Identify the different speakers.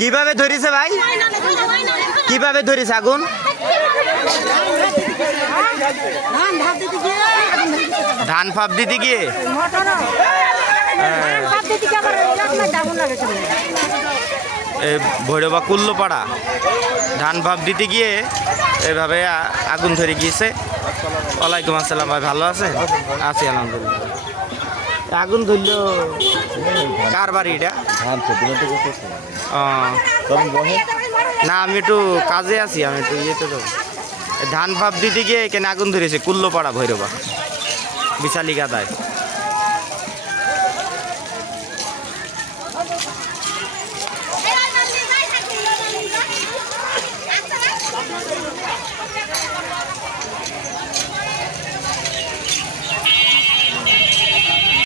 Speaker 1: কীভাবে ধরেছে ভাই? কীভাবে ধরেছে আগুন? ধান ফাপ দিতে গিয়ে? ভৈরবা কুল্লপাড়া। ধান ভাব দিতে গিয়ে এভাবে আগুন ধরে গিয়েছে। ওয়ালাইকুম আসসালাম ভাই, ভালো আছে আছি আলহামদুলিল্লাহ। আগুন ধরল। কার বাড়ি এটা? না আমি একটু কাজে আছি আমি একটু ইয়েতে যাব। ধান ভাব দিতে গিয়ে কেন আগুন ধরেছে কুল্লোপাড়া ভৈরবা বিশালি গাদায়